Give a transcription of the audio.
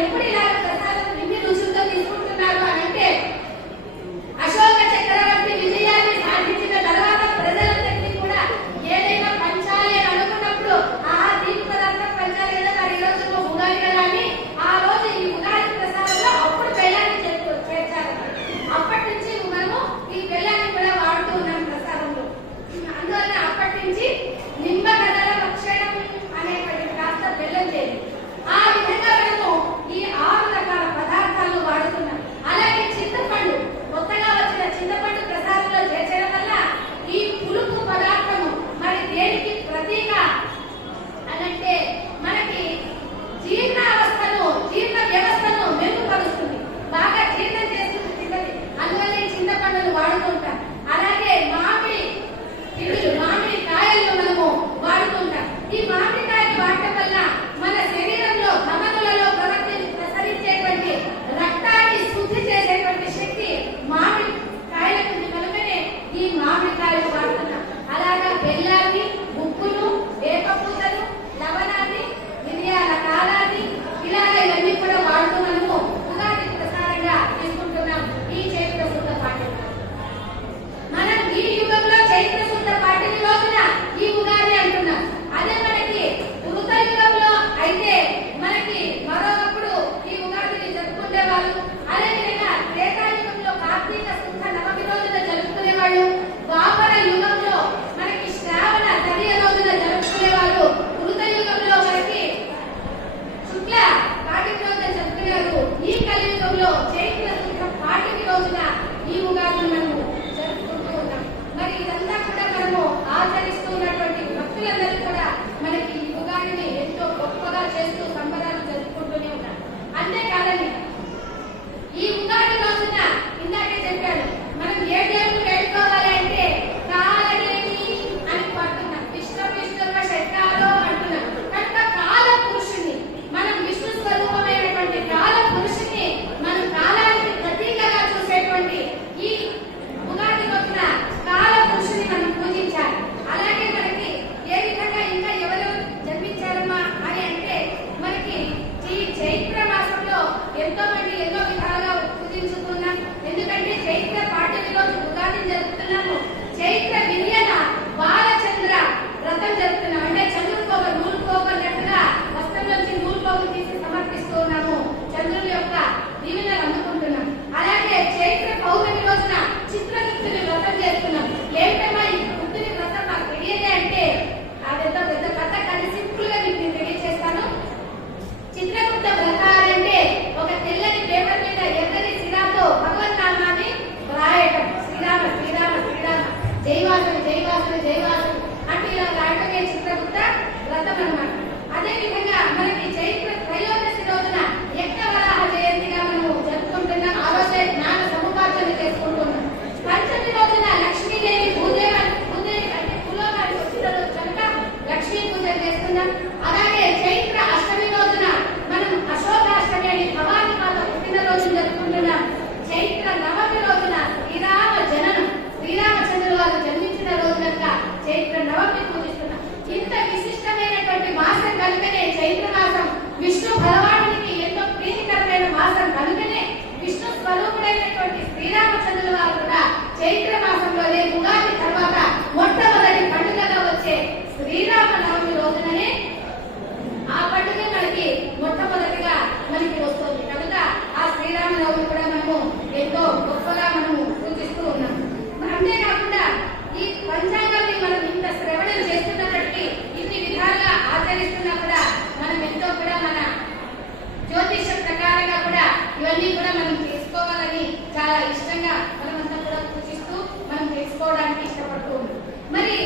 ఎప్పుడు ఇలా ప్రసాదం ఇన్ని రుచులతో తీసుకుంటున్నారు అని అంటే అశోక చక్రవర్తి విజయాన్ని సాధించిన తర్వాత ప్రజలందరికీ కూడా ఏదైనా పంచాలి అని అనుకున్నప్పుడు దీని పదార్థం పంచాలి కదా మరి ఈ రోజు ఉగాది కదా అని ఆ రోజు ఈ ఉగాది ప్రసాదంలో అప్పుడు బెల్లాన్ని చేర్చారు. అప్పటి నుంచి మనము ఈ బెల్లాన్ని కూడా వాడుతూ ఉన్నాం ప్రసాదంలో. అందువల్ల అప్పటి నుంచి నిమ్మగడ్డల భక్షణం అనేటువంటి కాస్త బెల్లం చేయాలి. ఆ విధంగా మనము ఈ 6 రకాల పదార్థాలు వాడుతున్నాం. అలాగే చింతపండు, కొత్తగా వచ్చిన చింతపండు ప్రసాదంలో చేర్చడం వల్ల ఈ పులుపు పదార్థము మరి దేనికి ప్రతీక అనంటే మనకి జీర్ణ వ్యవస్థను మెరుగుపరుస్తుంది, బాగా జీర్ణం చేస్తుంది తిన్నది. అందువల్ల ఈ చింతపండును వాడుతుంటాం. అలాగే మామిడి కాయలను మనము వాడుతుంటాం. ఈ మామిడికాయలు వాడటం వల్ల మన శరీరంలో ధమనులలో ప్రసరించేటువంటి రక్తాన్ని శుద్ధి చేసేటువంటి శక్తి మామిడి కాయలకు ఉంది కనుకనే ఈ మామిడికాయలు వాడుతున్నాం. అలాగా బెల్లాన్ని, ఉప్పును, వేపపూతను, లవణాన్ని, మిరియాల కాలాన్ని ఇలాగ ఇవన్నీ కూడా వాడుతూ మనము ఉగాది ప్రసారంగా తీసుకుంటున్నాం ఈ చైత్ర శుద్ధ పాఠ్యం. మనం ఈ యుగంలో చైత్ర శుద్ధ పాఠ్యం రోజున ఈ ఉగాది అంటున్నాం. అదే మనకి కృత యుగంలో అయితే మనకి మరొకప్పుడు ఈ ఉగాదిని జరుపుకునే వాళ్ళు. అదేవిధంగా త్రేతాయుగంలో కార్తీక శుద్ధ నవమి రోజున జరుపుకునే వాళ్ళు. ద్వాపర యుగంలో మనకి శ్రావణ తదియ రోజున జరుపుకునే వాళ్ళు. కృత యుగంలో మనకి శుక్ల పాఠ్యం రోజున జరుపుకునేవారు. ఈ కలియుగంలో చైత్ర శుద్ధ పాఠ్యం రోజున ఈ ఉగాదిని మనము జరుపుకుంటూ ఉన్నాం. మరి ఇదంతా కూడా మనము ఆచరిస్తున్నటువంటి భక్తులందరూ కూడా మనకి ఈ ఉగాదిని ఎంతో గొప్పగా చేస్తూ సంబరాలు జరుపుకుంటూనే ఉన్నారు. అంతేకాదండి, ఈ ఉగాది రోజున ఇందాకే చెప్పాను మనం ఏ దేవుడు వేడుకోవాలి అంటే కాలనేని అని పడుతున్నాం. విష్ణువ శక్తాలో అంటున్నాం. కనుక కాల పురుషుని మనం విష్ణు స్వరూపమైనటువంటి కాల పురుషుని మనం కాలానికి ప్రతీకగా చూసేటువంటి ఈ ఉగాది రోజున కాల పురుషుని మనం పూజించాలి. అలాగే మనకి ఏ విధంగా ఇంకా ఎవరు జన్మించారమ్మా అని అంటే మనకి ఈ చైత్ర మాసంలో ఎంతో మంది ఎన్నో విధాలుగా పూజించుకున్నాం. ఎందుకంటే చైత్ర పాఠ్యమి రోజు ఉగాది జరుపుతున్నాము. చైత్ర వినియన బాలచంద్ర వ్రతం జరుపుతున్నాం. అంటే చంద్రుడు పోగ నూలు పోగొన్నట్టుగా వస్త్రం నుంచి నూలు పోగు తీసి సమర్పిస్తూ ఉన్నాము. చంద్రుడి యొక్క దీవెనలు అందుకుంటున్నాం. అలాగే చైత్ర పౌర్ణమి రోజున చిత్రగుప్తుని వ్రతం చేస్తున్నాం. ఏమిటమ్మా ఈ గుప్తుని వ్రతం మాకు తెలియదే అంటే అదెంతో పెద్ద కథ, కానీ సింపుల్ గా మీకు నేను తెలియజేస్తాను. చిత్రగుప్త వ్రతాలంటే ఒక తెల్లని పేపర్ మీద ఎర్రని సిరాతో భగవన్నామాన్ని రాయటం. శ్రీరామ శ్రీరామ శ్రీరామ, జైవాసుని జైవాసుని జైవాసుని అంటే ఇలా రాయటమే చిత్రగుప్త వ్రతం అన్నమాట. అదే విధంగా మనకి చైత్ర త్రయోదశి రోజున యజ్ఞవరాహ జయంతిగా మనము జరుపుకుంటున్నాం. ఆ రోజే జ్ఞాన సముపార్జన చేసుకుంటున్నాం. పంచమి రోజున లక్ష్మీదేవి భూదేవి అంటే భూలోకానికి వచ్చిన రోజు కనుక లక్ష్మీ పూజ చేస్తున్నాం. అలాగే చైత్ర అష్టమి రోజున మనం అశోకాష్టమి అని భవానీ మాత పుట్టినరోజు జరుపుకుంటున్నాం. చైత్ర నవమి రోజున శ్రీరామ జననం, శ్రీరామచంద్రుల వారు జన్మించిన రోజు కనుక చైత్ర నవమి పూజిస్తున్నాం. ఇంత విశిష్టమైనటువంటి మాసం కనుకనే చైత్ర మాసం విష్ణు భగవానునికి ఎంతో ప్రీతికరమైన మాసం కనుకనే విష్ణు స్వరూపుడైనటువంటి శ్రీరామచంద్రుల వారు కూడా చైత్ర మాసంలోనే ఉగాది తర్వాత మొట్టమొదటి పండుగగా వచ్చే శ్రీరామ నవమి రోజుననే ఆ పండుగ మనకి మొట్టమొదటిగా మనకి వస్తుంది. కనుక ఆ శ్రీరామ నవమి కూడా మనము ఎంతో గొప్పగా మనము పూజిస్తూ ఉన్నాం. అంతేకాకుండా ఈ పంచాంగాన్ని మనం ఇంత శ్రవణం చేస్తున్నప్పటికీ ఇన్ని విధాలుగా ఆచరిస్తున్నా కూడా మనం ఎంతో కూడా మన జ్యోతిష ప్రకారంగా కూడా ఇవన్నీ కూడా మనం తెలుసుకోవాలని చాలా ఇష్టంగా మనమంతా కూడా పూజిస్తూ మనం తెలుసుకోవడానికి ఇష్టపడుతూ ఉన్నాం. మరి